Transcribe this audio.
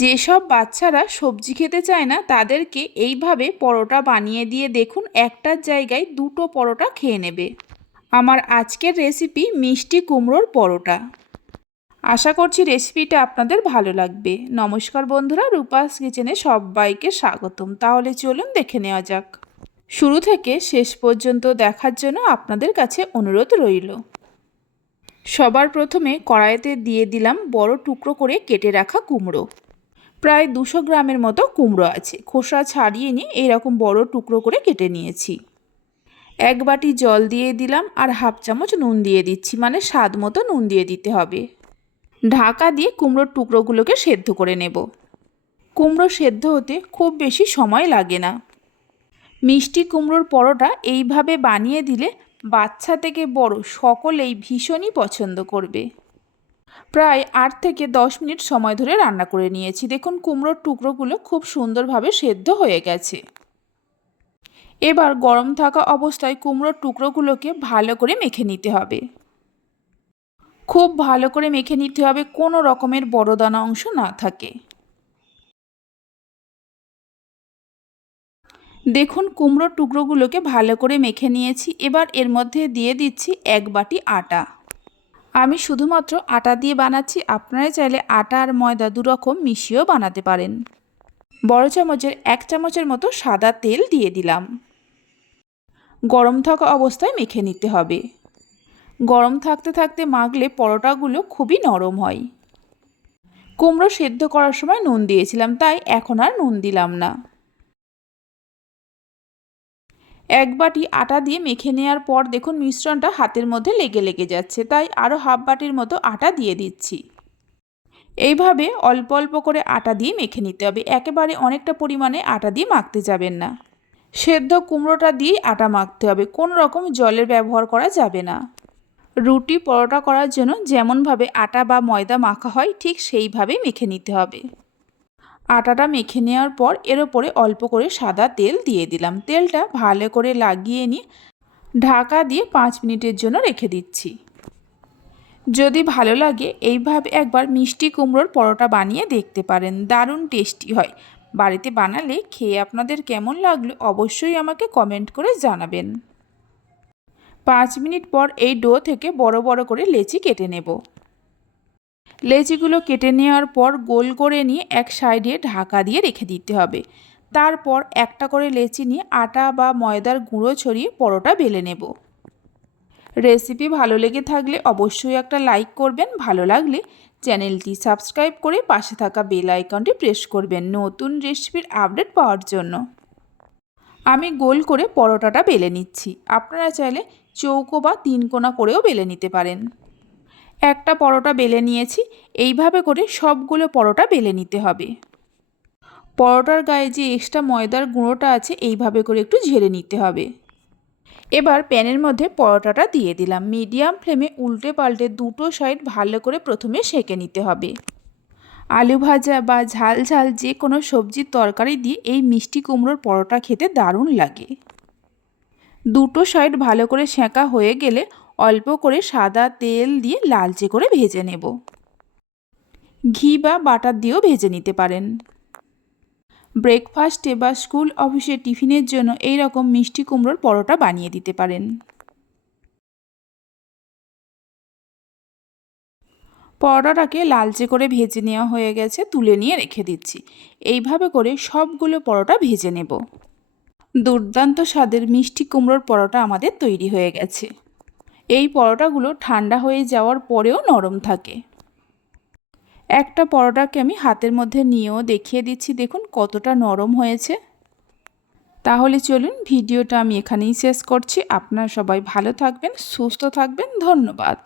যেসব বাচ্চারা সবজি খেতে চায় না, তাদেরকে এইভাবে পরোটা বানিয়ে দিয়ে দেখুন একটার জায়গায় দুটো পরোটা খেয়ে নেবে। আমার আজকের রেসিপি মিষ্টি কুমড়োর পরোটা। আশা করছি রেসিপিটা আপনাদের ভালো লাগবে। নমস্কার বন্ধুরা, রূপাস কিচেনে সবাইকে স্বাগতম। তাহলে চলুন দেখে নেওয়া যাক। শুরু থেকে শেষ পর্যন্ত দেখার জন্য আপনাদের কাছে অনুরোধ রইল। সবার প্রথমে কড়াইতে দিয়ে দিলাম বড় টুকরো করে কেটে রাখা কুমড়ো। প্রায় দুশো গ্রামের মতো কুমড়ো আছে। খোসা ছাড়িয়ে নিয়ে এইরকম বড় টুকরো করে কেটে নিয়েছি। এক বাটি জল দিয়ে দিলাম আর হাফ চামচ নুন দিয়ে দিচ্ছি মানে স্বাদ মতো নুন দিয়ে দিতে হবে। ঢাকা দিয়ে কুমড়োর টুকরোগুলোকে সেদ্ধ করে নেব। কুমড়ো সেদ্ধ হতে খুব বেশি সময় লাগে না। মিষ্টি কুমড়োর পরোটা এইভাবে বানিয়ে দিলে বাচ্চা থেকে বড় সকলেই ভীষণই পছন্দ করবে। প্রায় আট থেকে দশ মিনিট সময় ধরে রান্না করে নিয়েছি। দেখুন, কুমড়োর টুকরোগুলো খুব সুন্দরভাবে সেদ্ধ হয়ে গেছে। এবার গরম থাকা অবস্থায় কুমড়োর টুকরোগুলোকে ভালো করে মেখে নিতে হবে। খুব ভালো করে মেখে নিতে হবে, কোনো রকমের বড় দানা অংশ না থাকে। দেখুন, কুমড়োর টুকরোগুলোকে ভালো করে মেখে নিয়েছি। এবার এর মধ্যে দিয়ে দিচ্ছি এক বাটি আটা। আমি শুধুমাত্র আটা দিয়ে বানাচ্ছি আপনারা চাইলে আটা আর ময়দা দুরকম মিশিয়েও বানাতে পারেন। বড় চামচের এক চামচের মতো সাদা তেল দিয়ে দিলাম। গরম থাকা অবস্থায় মেখে নিতে হবে। গরম থাকতে থাকতে মাখলে পরোটাগুলো খুবই নরম হয়। কুমড়ো সেদ্ধ করার সময় নুন দিয়েছিলাম, তাই এখন আর নুন দিলাম না। এক বাটি আটা দিয়ে মেখে নেওয়ার পর দেখুন মিশ্রণটা হাতের মধ্যে লেগে লেগে যাচ্ছে, তাই আরও হাফ বাটির মতো আটা দিয়ে দিচ্ছি। এইভাবে অল্প অল্প করে আটা দিয়ে মেখে নিতে হবে, একেবারে অনেকটা পরিমাণে আটা দিয়ে মাখতে যাবেন না। সেদ্ধ কুমড়োটা দিয়েই আটা মাখতে হবে, কোনো রকম জলের ব্যবহার করা যাবে না। রুটি, পরোটা করার জন্য যেমনভাবে আটা বা ময়দা মাখা হয়, ঠিক সেইভাবেই মেখে নিতে হবে। আটাটা মেখে নেওয়ার পর এর ওপরে অল্প করে সাদা তেল দিয়ে দিলাম। তেলটা ভালো করে লাগিয়ে নিয়ে ঢাকা দিয়ে পাঁচ মিনিটের জন্য রেখে দিচ্ছি। যদি ভালো লাগে, এইভাবে একবার মিষ্টি কুমড়োর পরোটা বানিয়ে দেখতে পারেন। দারুণ টেস্টি হয়। বাড়িতে বানালে খেয়ে আপনাদের কেমন লাগল অবশ্যই আমাকে কমেন্ট করে জানাবেন। পাঁচ মিনিট পর এই ডো থেকে বড় বড় করে লেচি কেটে নেব। লেচিগুলো কেটে নেওয়ার পর গোল করে নিয়ে এক সাইডে ঢাকা দিয়ে রেখে দিতে হবে। তারপর একটা করে লেচি নিয়ে আটা বা ময়দার গুঁড়ো ছড়িয়ে পরোটা বেলে নেব। রেসিপি ভালো লেগে থাকলে অবশ্যই একটা লাইক করবেন, ভালো লাগলে চ্যানেলটি সাবস্ক্রাইব করে পাশে থাকা বেল আইকনটি প্রেস করবেন নতুন রেসিপির আপডেট পাওয়ার জন্য। আমি গোল করে পরোটাটা বেলে নিচ্ছি। আপনারা চাইলে চৌকো বা তিন কোনা করেও বেলে নিতে পারেন। একটা পরোটা বেলে নিয়েছি, এইভাবে করে সবগুলো পরোটা বেলে নিতে হবে। পরোটার গায়ে যে এক্সট্রা ময়দার গুঁড়োটা আছে, এইভাবে করে একটু ঝেড়ে নিতে হবে। এবার প্যানের মধ্যে পরোটাটা দিয়ে দিলাম। মিডিয়াম ফ্লেমে উল্টে পাল্টে দুটো সাইড ভালো করে প্রথমে সেঁকে নিতে হবে। আলু ভাজা বা ঝাল ঝাল যে কোনো সবজির তরকারি দিয়ে এই মিষ্টি কুমড়োর পরোটা খেতে দারুণ লাগে। দুটো সাইড ভালো করে সেঁকা হয়ে গেলে অল্প করে সাদা তেল দিয়ে লালচে করে ভেজে নেব। ঘি বা বাটার দিয়েও ভেজে নিতে পারেন। ব্রেকফাস্টে বা স্কুল অফিসে টিফিনের জন্য এই রকম মিষ্টি কুমড়োর পরোটা বানিয়ে দিতে পারেন। পরোটাটাকে লালচে করে ভেজে নেওয়া হয়ে গেছে, তুলে নিয়ে রেখে দিচ্ছি। এইভাবে করে সবগুলো পরোটা ভেজে নেব। দুর্দান্ত স্বাদের মিষ্টি কুমড়োর পরোটা আমাদের তৈরি হয়ে গেছে। এই পরোটাগুলো ঠান্ডা হয়ে যাওয়ার পরেও নরম থাকে। একটা পরোটাকে আমি হাতের মধ্যে নিয়েও দেখিয়ে দিচ্ছি, দেখুন কতটা নরম হয়েছে। তাহলে চলুন ভিডিওটা আমি এখানেই শেষ করছি। আপনারা সবাই ভালো থাকবেন, সুস্থ থাকবেন, ধন্যবাদ।